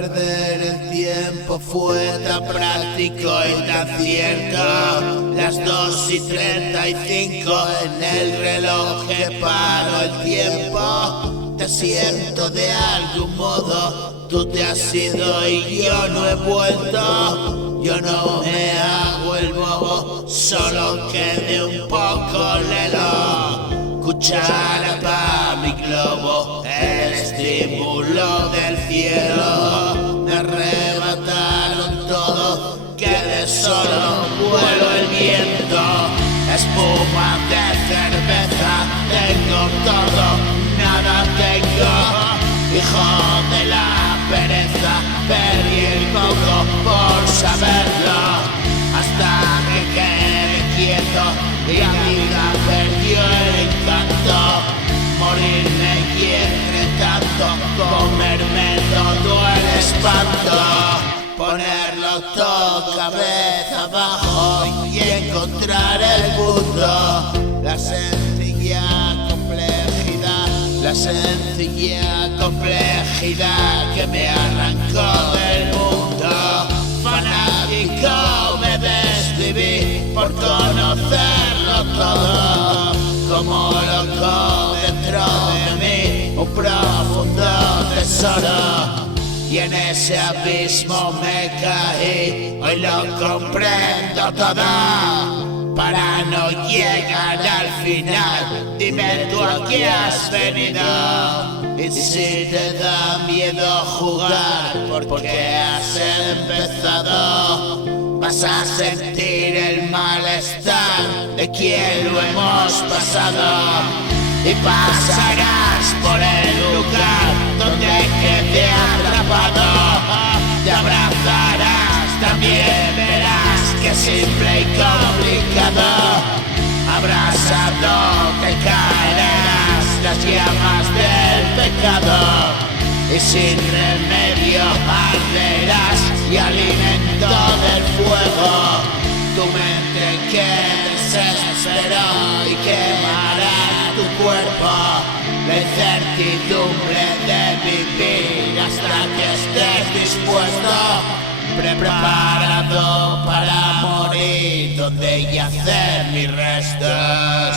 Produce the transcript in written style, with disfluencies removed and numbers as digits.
perder el tiempo fue tan práctico y tan cierto. Las 2:35 en el reloj que paro el tiempo. Te siento de algún modo, tú te has ido y yo no he vuelto. Yo no me hago el bobo, solo quede un poco lelo. Cuchara pa' mi globo, el estímulo del cielo. Me arrebataron todo, quedé solo, vuelo el viento. Espuma de cerveza, tengo todo, nada tengo. Hijo de la pereza, perdí el coco por saberlo. Hasta que quedé quieto y la vida perdió el encanto. Morirme y entre tanto comerme todo el espanto. Ponerlo todo cabeza abajo y encontrar el mundo. La sencilla complejidad, la sencilla complejidad que me arrancó del mundo. Fanático me desviví por conocerlo todo. Como loco dentro de mí, un profundo tesoro. Y en ese abismo me caí, hoy lo comprendo todo. Para no llegar al final, dime tú a qué has venido. Y si te da miedo jugar, porque has empezado, vas a sentir el malestar de quien lo hemos pasado. Y pasarás por el lugar donde quede atrapado. Te abrazarás, también verás que es simple y complicado. Abrazado te caerás las llamas del pecado. Y sin remedio arderás y alimento del fuego. Tu mente que desesperó y quemará tu cuerpo. La incertidumbre de vivir hasta que estés dispuesto, preparado para morir donde yacen mis restos.